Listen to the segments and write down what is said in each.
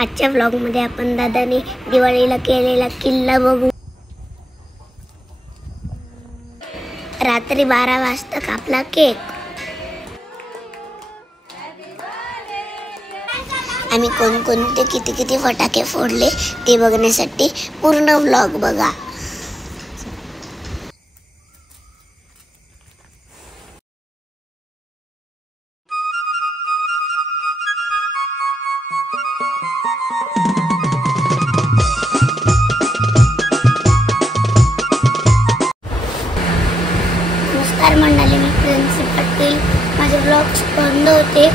आजच्या व्लॉगमध्ये आपण दादाने दिवाळीला केलेला किल्ला बघू। रात्री 12 वाजता कापला केक। आम्ही कोणकोणते किती फटाके फोडले ते बघण्यासाठी पूर्ण व्लॉग बघा। नमस्कार मंडळी, मी प्रिन्सी पाटील। माझे व्लॉग्स बंद होते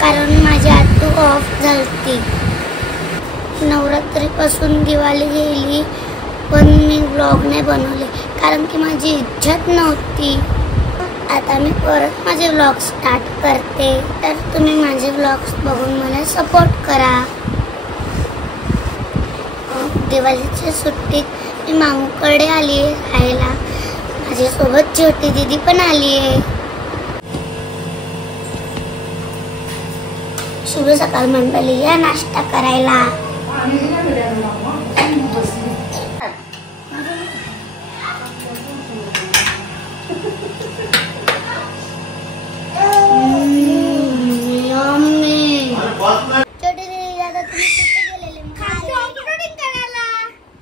कारण माझी आतू ऑफ झाली। नवरात्रीपासून दिवाळी गेली पण मी व्लॉग नाही बनवले कारण की माझी इच्छाच नव्हती। आता मी परत माझे व्लॉग स्टार्ट करते, तर तुम्ही माझे व्लॉग्स बघून मला सपोर्ट करा। दिवाळीच्या सुट्टीत मी मामाकडे आली आहे राहायला। माझ्यासोबत छोटी दीदी पण आली आहे। शुभ सकाळ मंडळी, या नाश्ता करायला। छोटी दीदी दादा तुम्ही कुठे गेलेले? ऑफरोडिंग करायला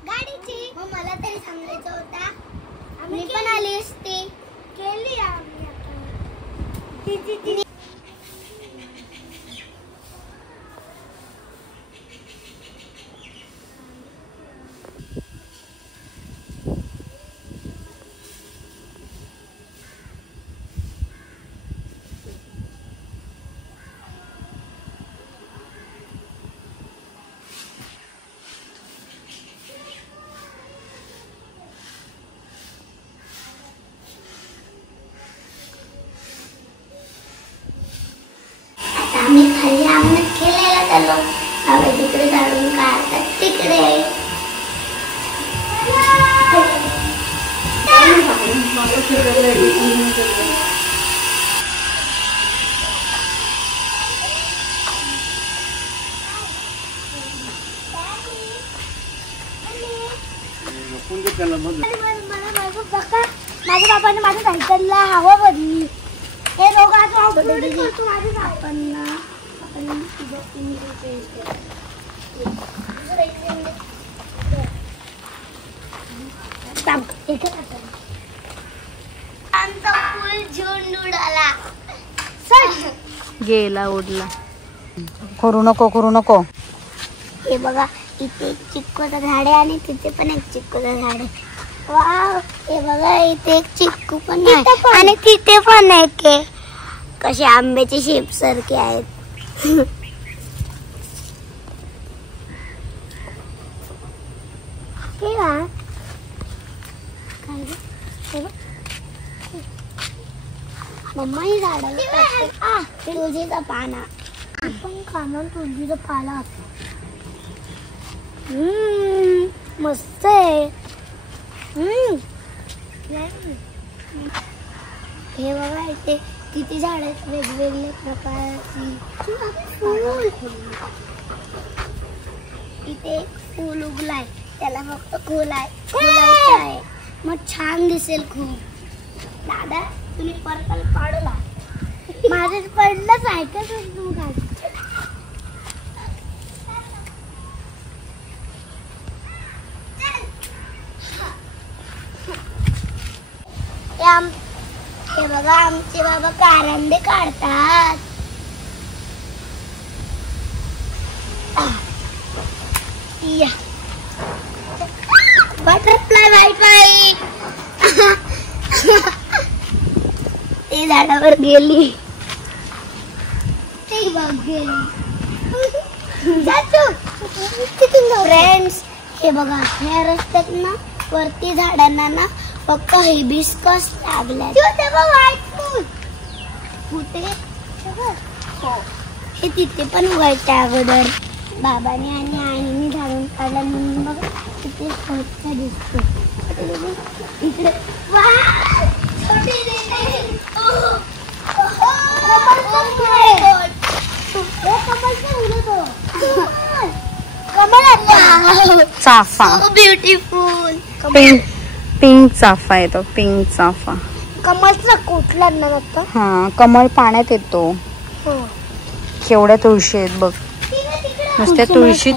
गाडीची। मग मला तरी सांगायचं होता, मी पण आली असती। केली आम्ही आता। आम्ही खाली अंगणात खेळायला चाललो। बाबा तिकडे झाडून काढतात, तिकडे माझ्या बाबाने माझ्या सायकलला हवा भरली। हे लोक आज ऑफरोडिंग करतो माझ्या बाबांना। आमचा फुल झुंड उडाला, गेला उडला। करू नको। हे बघा, इथे एक चिक्कूचं झाड आहे आणि तिथे पण एक चिक्कूचं झाड आहे। वाव, हे बघा इथे एक चिक्कू पण आहे आणि तिथे पण एक आहे। कसे आंब्याचे शेप सारखे आहेत। मम्मा ही झाडाला तुळशीचा पाना पण खाणार, तुळशीचा पाला मस्त आहे। हे बघा इथे किती झाड आहेत वेगवेगळे प्रकारची। इथे एक फूल उगलाय, त्याला फक्त खोलायचं आहे, मग छान दिसेल खूप। दादा तुम्ही पर्पल काढला, माझे पडलं सायकल तू घाल। हे बघा आमचे बाबा कारंडे काढतात। बटरफ्लाय वाईफाई ते झाडावर गेली, ते बघ गेली। फ्रेंड्स हे बघा, ह्या रस्त्यात ना वरती झाडांना ना फक्त हिबिस्कस लागलाय। हे तिथे पण उगायच्या अगोदर बाबाने आणि आईने झाडून काढला म्हणून बघा तिथे स्वच्छ दिसतो। इकडे छोटी दीदी, ओह चाफा, ब्युटिफुल. पिंक चाफा येतो, पिंक चाफा. कमळचा कुठला ना आता. हा, कमळ पाण्यात येतो. केवढ्या तुळशी आहेत बघ, नुसत्या तुळशी.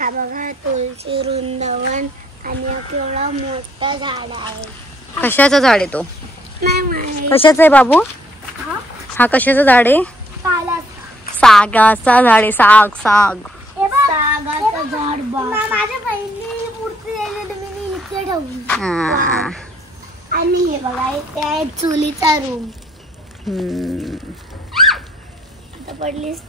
हा बघा तुळशी वृंदावन आणि केवढा मोठा झाड आहे. कशाचं झाड आहे तो? नाही माहिती. कशाचं आहे बाबू? हा कशाचं झाड आहे? सागाचा झाड आहे. सागाचं झाड. माझ्या बहिणी मूर्ती मी इथे ठेवली. आणि हे बघा इथे आहे चुलीचा रूम. आता पडलीस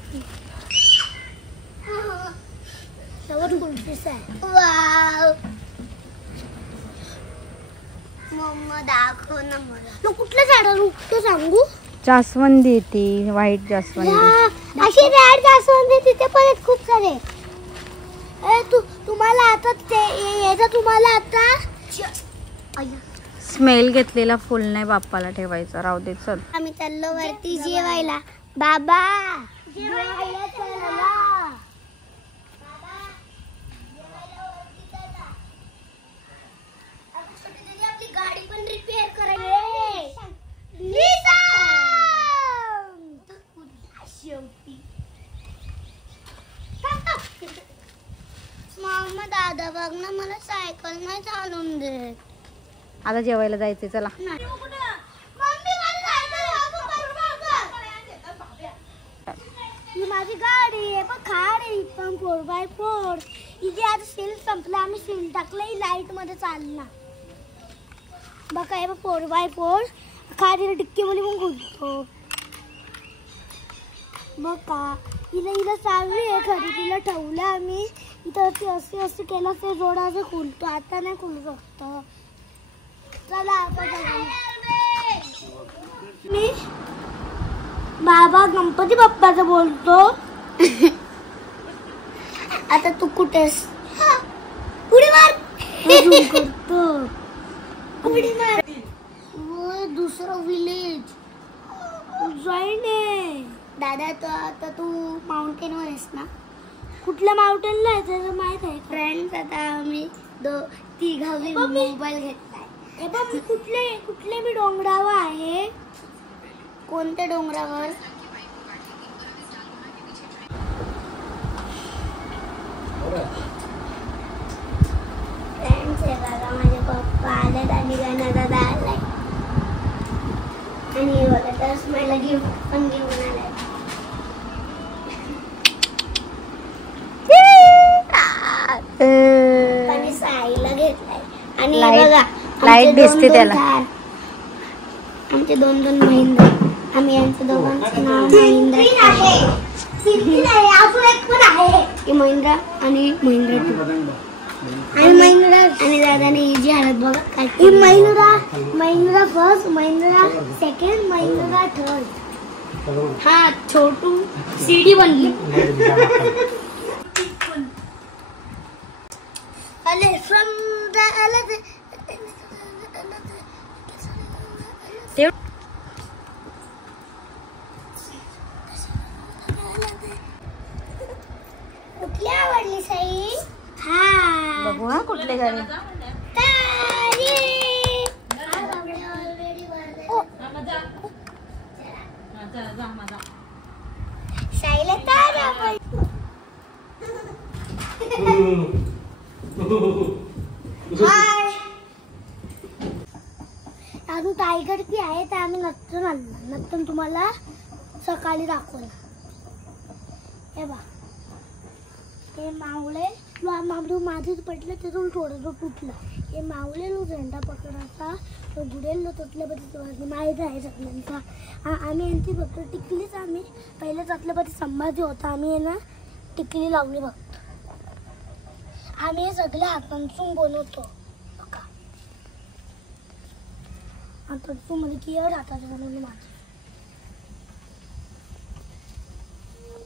वाव. मम्मा दाखव ना मला. कुठलं झाड रुखतो सांगू? जास्वंदी ती व्हाईट जास्वंदी. अशी रेड जास्वंदी तिथे पण आहेत खूप सारे. तुम्हाला आता तुम्हाला आता स्मेल घेतलेला फुल नाही बाप्पाला ठेवायचा, राहू दे. चल आम्ही चाललो वरती जेवायला. बाबा जेवायला चला. आपली गाडी पण रिपेअर करायची. मम्मा दादा बघ ना मला सायकल नाही चालवून दे. आता जेवायला जायचे, चला. ही माझी गाडी आहे पण खाड आहे पण 4x4. इथे आता सील संपला, आम्ही सील टाकलं, ही लाईट मध्ये चालला. बघा हे 4x4 खाडीला डिक्की मध्ये पण घुसतो. बघा हिला चालली आहे खरी, तिला ठेवलं आम्ही इथं. असे केलं ते जोडाचं खुलतो, आता नाही खुलू शकतो. चला आता मी बाबा गणपती बाप्पाचं बोलतो. आता तू कुठेस? उडी मार करतो. उडी मार. दुसरं विलेज जॉईन आहे. दादा तो आता तू माउंटेन वर आहेस ना? कुठल्या माउंटेनला आहे त्याचं माहित आहे? फ्रेंड्स आता आम्ही तिघांनी मोबाईल घेतलाय. पण कुठले मी डोंगरावर आहे. कोणत्या डोंगरावर? फ्रेंड्स आहे बघा, माझे पप्पा आले आणि गाणं दादा आलाय आणि बघा तर मला गिफ्ट पण घेऊन आलाय. आणि साईला घेतलाय आणि बघा लाईट दिसते त्याला. आमचे 2 महिंद्रा. आम्ही यांच्या दोघांचं नाव महिंद्रा आहे. महिंद्रा आणि महिंद्रा 2 आणि महिंद्रा आणि दादाने ही जी हालत बघा काय. Mahindra first, Mahindra second, Mahindra third. हा छोटू सीडी बनली. अले फ्रॉम द कुठली आवडली साई? हा बघू हा कुठले गाडी. साईला तार आवडली. अजून टायगर की आहे तर आम्ही नंतर आणलं. नंतर तुम्हाला सकाळी दाखवलं. हे बा हे मावळे माझे पडलं तिथून थोडंसं तुटलं. हे मावळेलो झेंडा पकडायचा तो बुडेल तुटल्यापती माहीत आहे सगळ्यांचा. आम्ही यांची फक्त टिकलीच. आम्ही पहिले छत्रपती संभाजी होता, आम्ही ना टिकली लावली फक्त. आम्ही हे सगळे हातांसून बनवतो. आता तू मध्ये किती हाताचे बनवले माझे.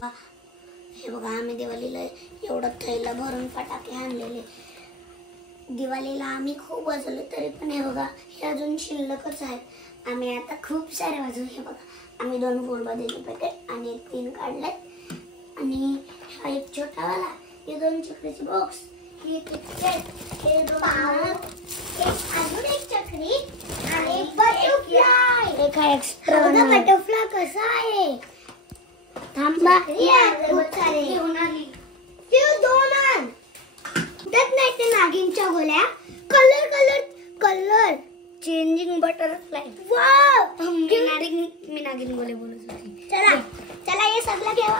हे बघा आम्ही दिवाळीला एवढं थैला भरून फटाके आणलेले. दिवाळीला आम्ही खूप वाजवले तरी पण हे बघा हे अजून शिल्लकच आहेत. आम्ही आता खूप सारे वाजवू. हे बघा आम्ही 2 फुलबाजीचे पॅकेट आणि 3 काढले आणि हा एक छोटावाला, हे 2 चक्रीचे बॉक्स, हे किटकॅट, हे 2 अजून एक चक्री आणि बटरफ्लाय. एक हा एक्स्ट्रा बटरफ्लाय कसा आहे थांबा खूप सारे घेऊन आली. ते 2 आण त्यात नाही ते नागिनच्या गोल्या कलर चेंजिंग बटरफ्लाय. वाव मी नागिन गोले बोलत होती. चला हे सगळं घेऊया.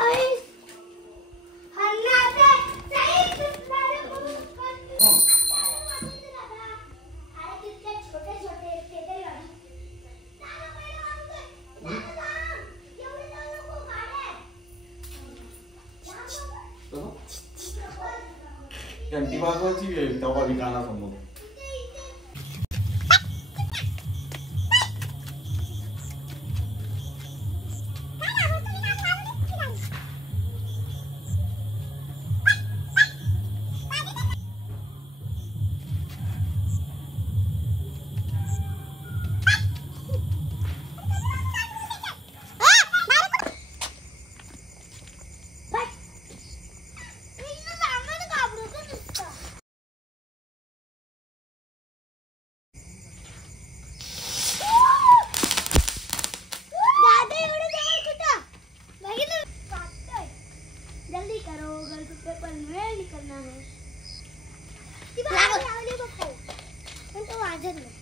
घंटी वाजवायची तेव्हा विकानासमोर. जल्दी करो गलत पेपर में निकलना है. तो वाजत नाही.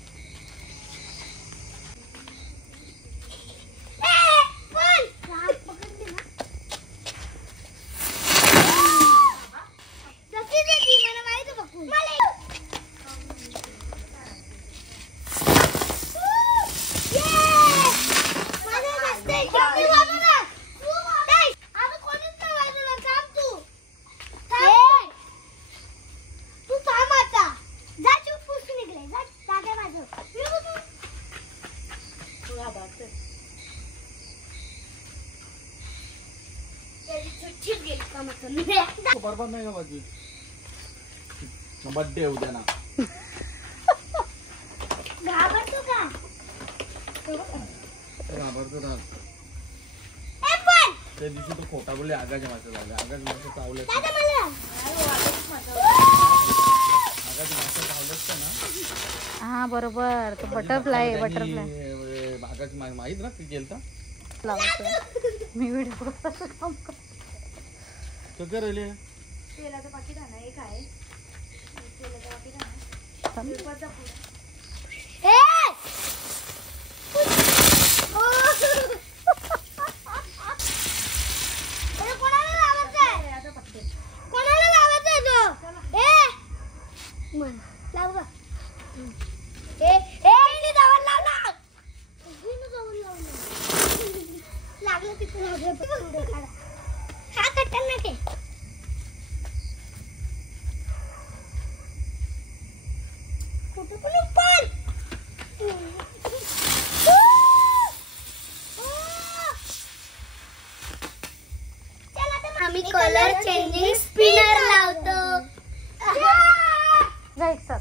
बरोबर नाही का बाजी बर्थडे उद्या ना. घाबरतो का? घाबरतो ना. त्या दिवशी तो खोटा बोलले आगाज मासे झाले. आगाज मासे चावले ना. हा बरोबर तो बटरफ्लाय आगाज माहित ना ते गेलता मी व्हिडिओ राहिले. तेलाचं पाकिट आणा एक आहे. तेलाचं पाकिट आणा. पेपरचा पुडा. लागलं तिथून हा खतरनाक आहे. कुठं पण आम्ही कलर चेंजिंग स्पिनर लावतो. जा एक साथ.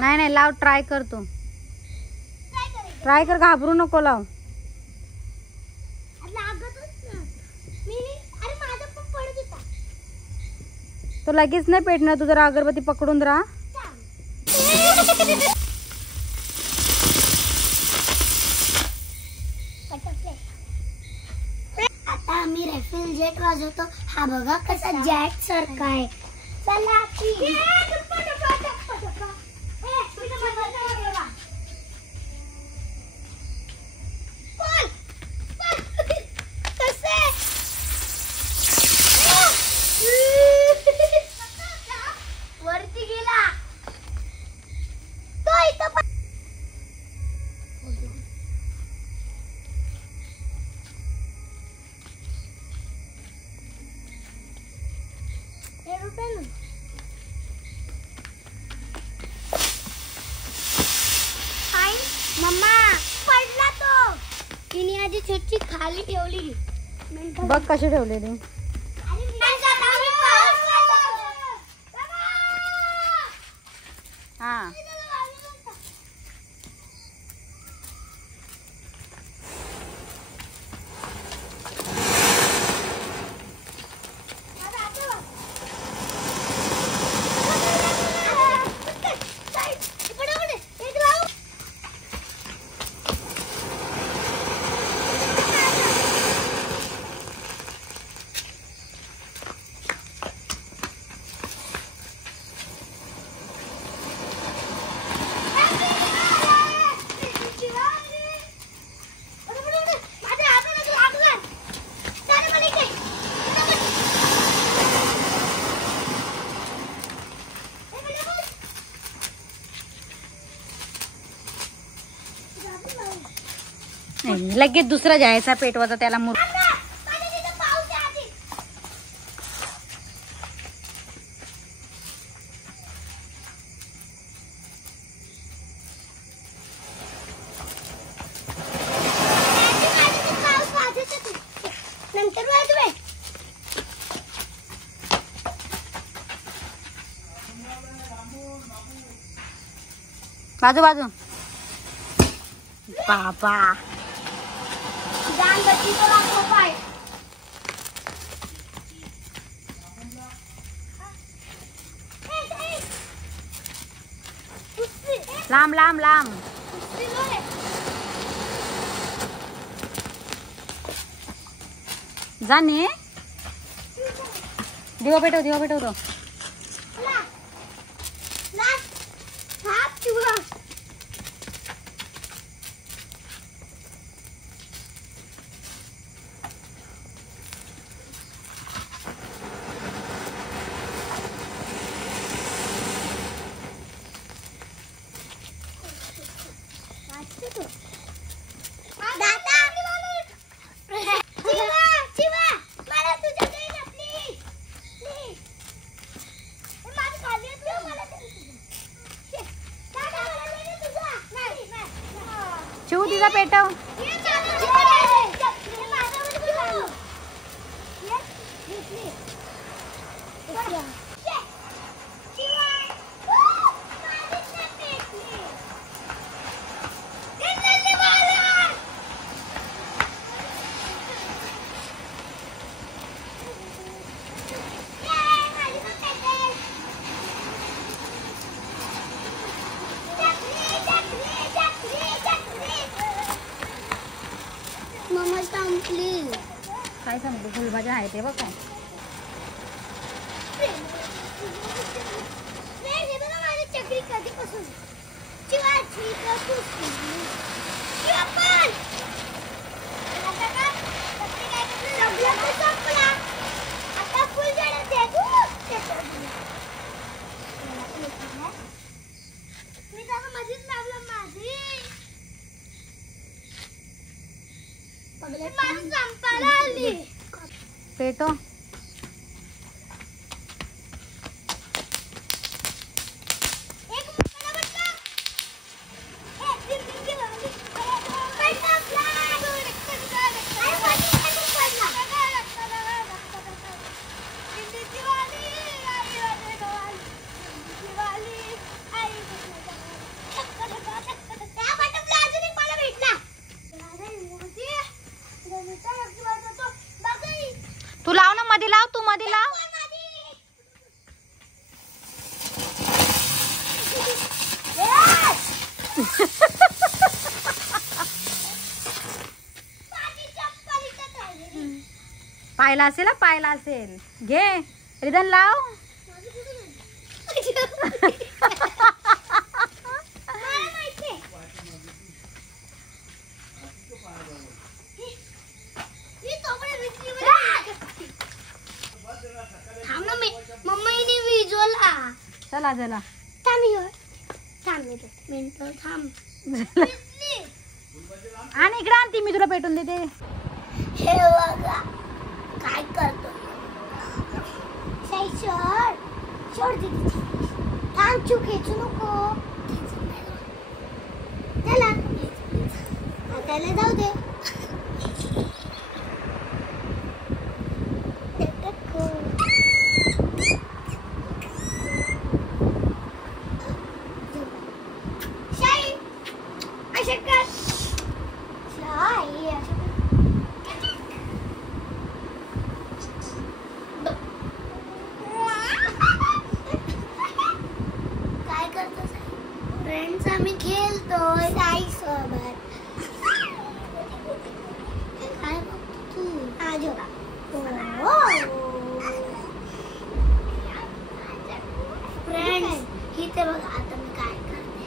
नाही नाही लाव. ट्राय कर तू. ट्राय कर घाबरू नको लाव. तो लगेच नाही पेटणार. तू जरा अगरबत्ती पकडून राहा. आता आम्ही रायफल जेट वाजवतो. हा बघा कसा जॅट सारखा आहे. चला की टप्पा टप्पा टप्पा टप्पा मी तर मजा ठेवा पण कसे वरती गेला तो इथं मम्मा पडला तो तिने आधी छोटी खाली ठेवली बघ कशी ठेवलेली. हा लगेच दुसरा जायचा पेटवाचा त्याला मूर. बाजू बाजू बाबा लांब लांब लांब जाणे. दिवा पेटव तो. शिव तिचा पेटव. काय सांगतो फुलभाज्या आहे ते बघ काय. चक्री कधीपासून आता फुल मी त्याला मध्येच लावलं माझी संपायला आली पेटो. तू लाव ना मध्ये लाव. तू मध्ये लाव. पाहिला असेल पाहिला असेल. घे रिदन लाव. मम्मीने विजवला. चला चला आणि इकडे आणते मी तुला पेटून देते. हे बघा काय करतो. सोड दीदी. थांब चू खेचू नको. चला त्याला जाऊ दे. फ्रेंड्स आम्ही खेळतोय साई सोबत. काय बघतो तू? आजो फ्रेंड्स इथे बघा आता मी काय करते.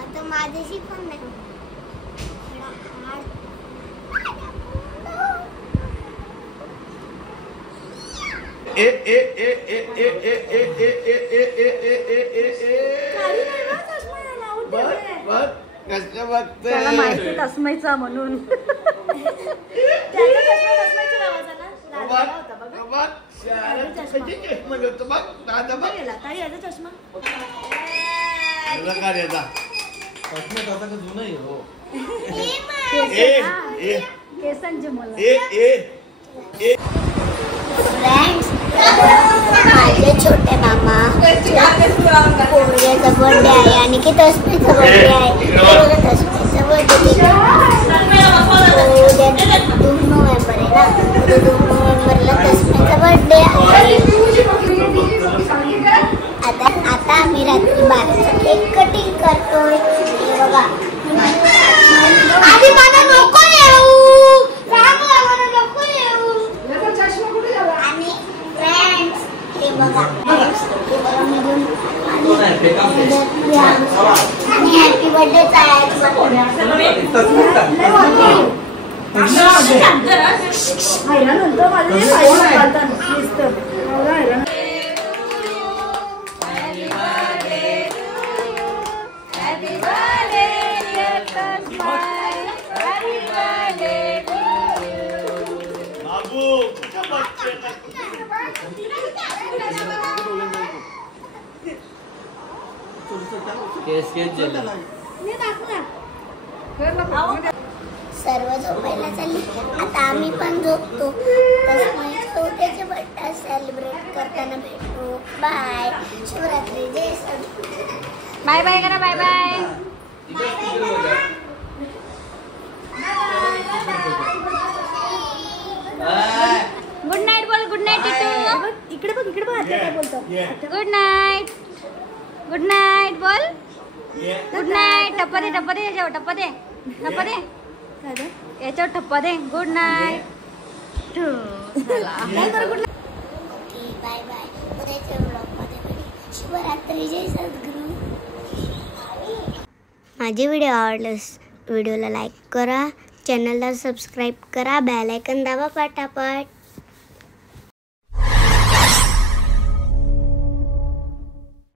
आता माझ्याशी पण नाही. ए ए ए ए ए ए ए ए ए ए ए ए ए कसं बघतोय? त्याला माहिती तस्मैचा म्हणून. केसांचे मला माझे छोटे मामा पोरग्याचा बर्थडे आहे आणि की तस्मीचा बर्थडे आहे. तस्मीचा बर्थडे 2 नोव्हेंबर आहे ना. 2 नोव्हेंबरला तस्मीचा बर्थडे आहे. आता आम्ही रात्री 12चा केक कटिंग करतोय. हे बघा आधी मला नको येऊ. मला नको येऊ. आणि फ्रेंड्स हे बघा आणि हॅपी बर्थडे सर्व झोपायला चालली. आता आम्ही पण झोपतो. त्याचे बर्थडे सेलिब्रेट करताना भेटू. बाय. शिवरात्री. जय सद्गुरू. बाय बाय करा. Bye bye. गुड नाईट बोल. Good night Titu. इकडे बघ. इकडे बघ. आता काय बोलतो. Good night. गुड नाईट बोल. Good night. टप्पा दे. टप्पा दे. याच्यावर टप्पा दे. टप्पा दे. याच्यावर टप्पा दे. Good night. Bye bye. उद्याच्या व्लॉगमध्ये भेटू. शिवरात्री. जय सद्गुरू. माझे व्हिडिओ आवडल्यास व्हिडिओला लाईक करा, चॅनलला सबस्क्राईब करा, बेल आयकॉन दाबा पटापट.